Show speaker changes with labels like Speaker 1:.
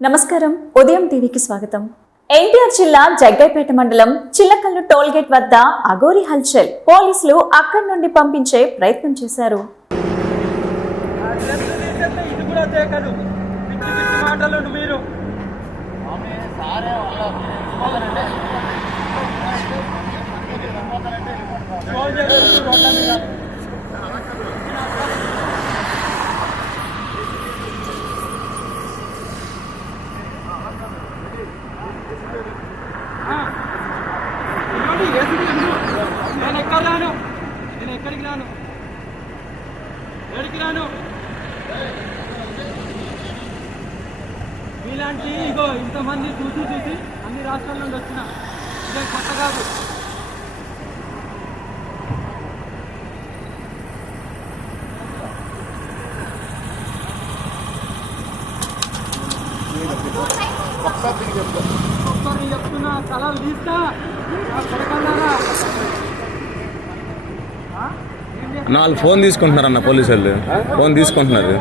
Speaker 1: నమస్కారం. ఉదయం టీవీకి స్వాగతం. ఎన్టీఆర్ జిల్లా జగ్గైపేట మండలం చిల్లకల్లు టోల్గేట్ వద్ద అగోరి హల్చల్ పోలీసులు అక్కడి నుండి పంపించే ప్రయత్నం చేశారు.
Speaker 2: మీరు నేను ఎక్కడ రాను? నేను ఎక్కడికి రాను? ఎక్కడికి రాను? మీలాంటి ఇగో ఇంతమంది చూసి చూసి అన్ని రాష్ట్రాల నుండి వచ్చిన ఇదే కొత్త కాదు. ఒక్కరిని చెప్తున్నా తలలు తీస్తా.
Speaker 3: నాలుగు ఫోన్ తీసుకుంటున్నారన్న పోలీసు వాళ్ళు. ఫోన్ తీసుకుంటున్నారు.